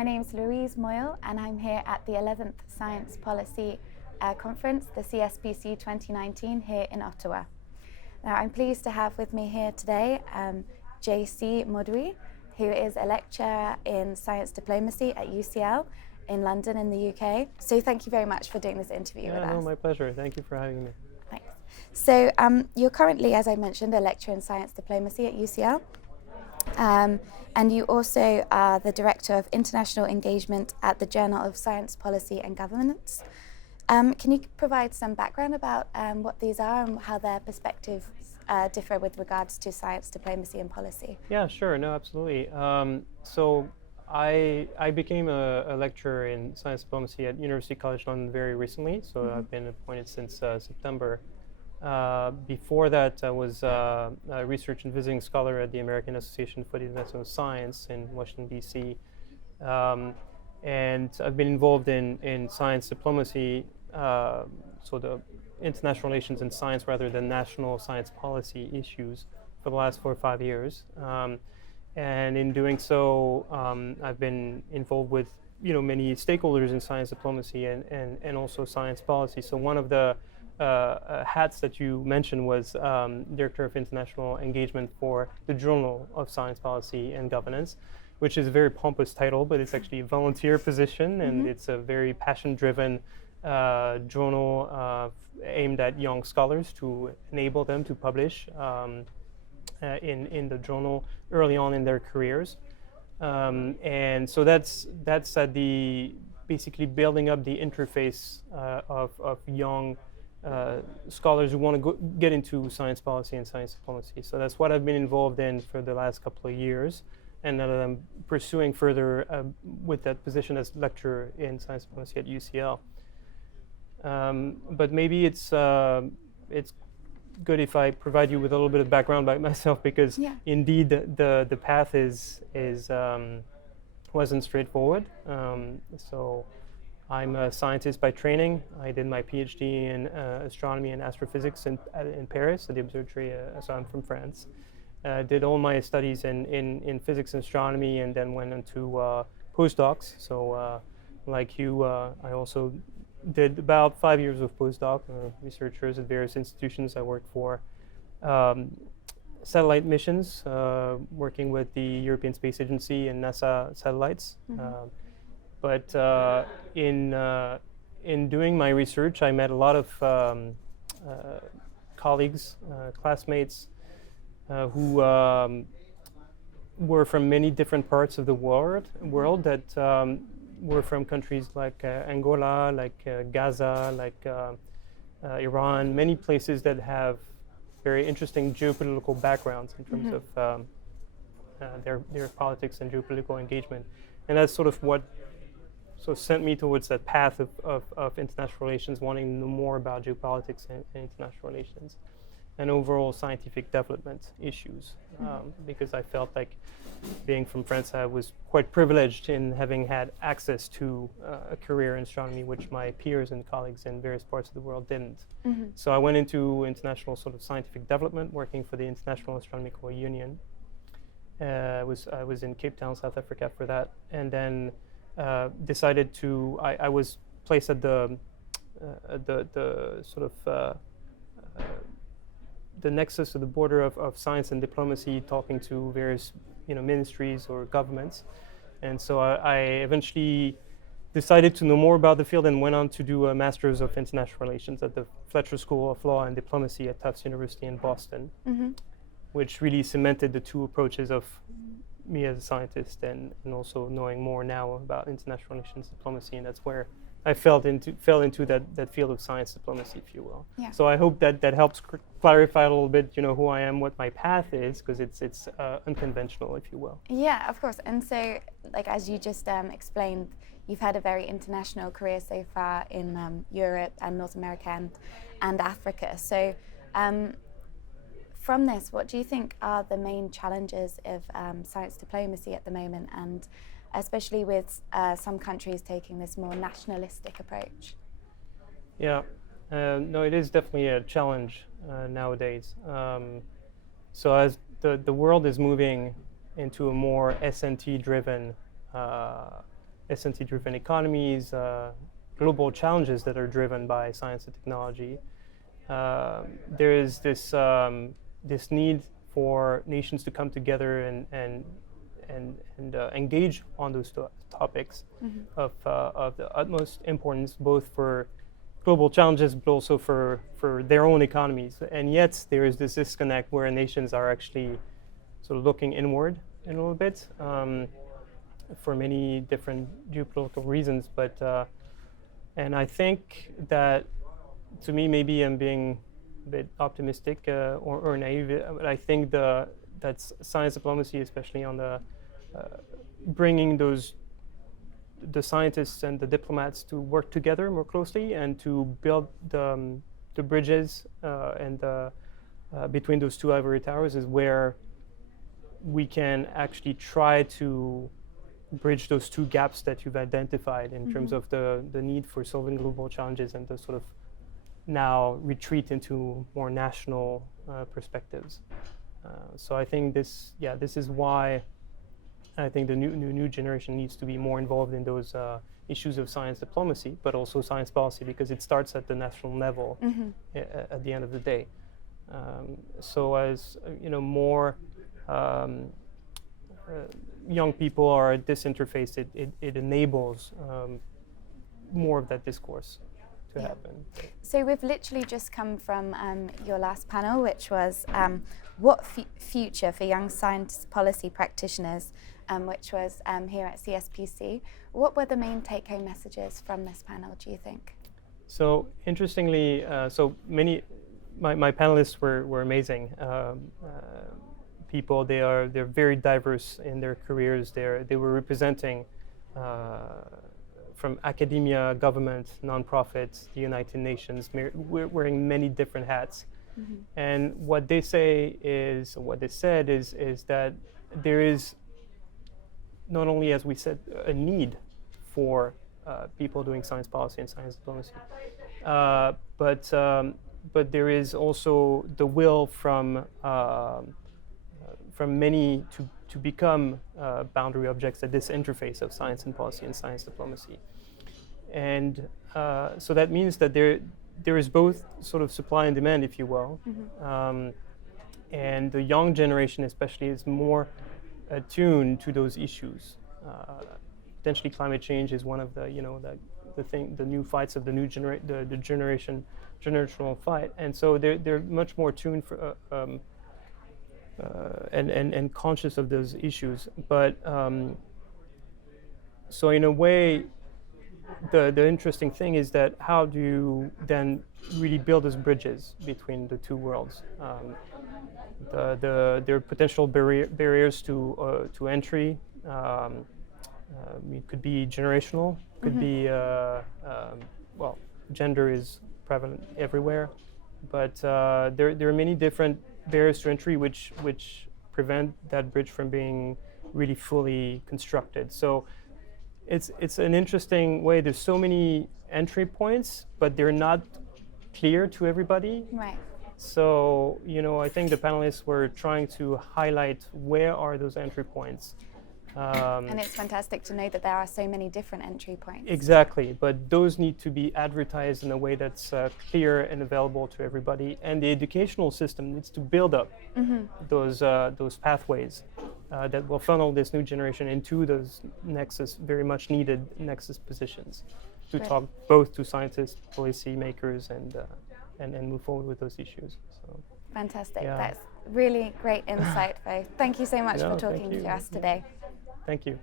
my name's Louise Moyle, and I'm here at the 11th Science Policy Conference, the CSPC 2019, here in Ottawa. Now, I'm pleased to have with me here today Christophe Mauduit, who is a lecturer in science diplomacy at UCL in London in the UK. So thank you very much for doing this interview with us. No, my pleasure. Thank you for having me. Thanks. So you're currently, as I mentioned, a lecturer in science diplomacy at UCL. And you also are the Director of International Engagement at the Journal of Science Policy and Governance. Can you provide some background about what these are and how their perspectives differ with regards to science diplomacy and policy? Yeah, sure. No, absolutely. So I became a lecturer in science diplomacy at University College London very recently. So I've been appointed since September. Before that, I was a research and visiting scholar at the American Association for the Advancement of Science in Washington, D.C. And I've been involved in science diplomacy, so the international relations in science rather than national science policy issues for the last 4 or 5 years. And in doing so, I've been involved with many stakeholders in science diplomacy and also science policy. So one of the hats that you mentioned was Director of International Engagement for the Journal of Science Policy and Governance, which is a very pompous title, but it's actually a volunteer position, and it's a very passion-driven journal aimed at young scholars to enable them to publish in the journal early on in their careers. And so that's at the basically building up the interface of young scholars who want to get into science policy and science diplomacy. So that's what I've been involved in for the last couple of years, and that I'm pursuing further with that position as lecturer in science diplomacy at UCL. But maybe it's good if I provide you with a little bit of background about myself, because indeed the path wasn't straightforward. So I'm a scientist by training. I did my PhD in astronomy and astrophysics in Paris at the observatory, so I'm from France. Did all my studies in physics and astronomy, and then went into postdocs. So like you, I also did about 5 years of postdoc researchers at various institutions. I worked for satellite missions, working with the European Space Agency and NASA satellites. But in doing my research, I met a lot of colleagues, classmates who were from many different parts of the world that were from countries like Angola, like Gaza, like Iran, many places that have very interesting geopolitical backgrounds in terms of their politics and geopolitical engagement. And that's sort of what sent me towards that path of international relations, wanting to know more about geopolitics and international relations and overall scientific development issues, because I felt like, being from France, I was quite privileged in having had access to a career in astronomy, which my peers and colleagues in various parts of the world didn't. So I went into international sort of scientific development, working for the International Astronomical Union. I was in Cape Town, South Africa for that, and then decided to. I was placed at the sort of the nexus of the border of science and diplomacy, talking to various ministries or governments, and so I eventually decided to know more about the field and went on to do a Master's of International Relations at the Fletcher School of Law and Diplomacy at Tufts University in Boston, which really cemented the two approaches of me as a scientist and also knowing more now about international relations diplomacy, and that's where I fell into that field of science diplomacy, if you will. Yeah. So I hope that helps clarify a little bit, who I am, what my path is, because it's unconventional, if you will. Yeah, of course. And so, like as you just explained, you've had a very international career so far in Europe and North America and Africa. So, from this, what do you think are the main challenges of science diplomacy at the moment, and especially with some countries taking this more nationalistic approach? Yeah, no, it is definitely a challenge nowadays. So as the world is moving into a more S&T driven S&T-driven economies, global challenges that are driven by science and technology, there is this need for nations to come together and engage on those topics of the utmost importance, both for global challenges, but also for their own economies. And yet there is this disconnect where nations are actually sort of looking inward a little bit for many different geopolitical reasons. But and I think that, to me, maybe I'm being a bit optimistic or naive, but I think that science diplomacy, especially on the bringing the scientists and the diplomats to work together more closely and to build the bridges and between those two ivory towers, is where we can actually try to bridge those two gaps that you've identified in terms of the need for solving global challenges and the sort of now retreat into more national perspectives. So I think this is why I think the new generation needs to be more involved in those issues of science diplomacy, but also science policy, because it starts at the national level at the end of the day. So as more young people are at this interface, it enables more of that discourse to happen. So we've literally just come from your last panel, which was what future for young science policy practitioners, which was here at CSPC. What were the main take-home messages from this panel, do you think? So interestingly, my panelists were amazing people. They're very diverse in their careers. They were representing from academia, government, nonprofits, the United Nations, wearing many different hats. And what they said is that there is not only, as we said, a need for people doing science policy and science diplomacy, but there is also the will from many to become boundary objects at this interface of science and policy and science diplomacy. And so that means that there is both sort of supply and demand, if you will. And the young generation especially is more attuned to those issues. Potentially climate change is one of the new fights of the new generational fight. And so they're much more tuned for and conscious of those issues. But so in a way, the interesting thing is that how do you then really build those bridges between the two worlds? There are potential barriers to entry. It could be generational, could be, gender is prevalent everywhere, but there are many different barriers to entry which prevent that bridge from being really fully constructed. So it's an interesting way. There's so many entry points, but they're not clear to everybody. Right. So, I think the panelists were trying to highlight where are those entry points. And it's fantastic to know that there are so many different entry points. Exactly, but those need to be advertised in a way that's clear and available to everybody. And the educational system needs to build up those pathways that will funnel this new generation into those very much needed nexus positions to talk both to scientists, policy makers, and move forward with those issues. So, fantastic. That's really great insight, Faye. Thank you so much for talking to us today. Thank you.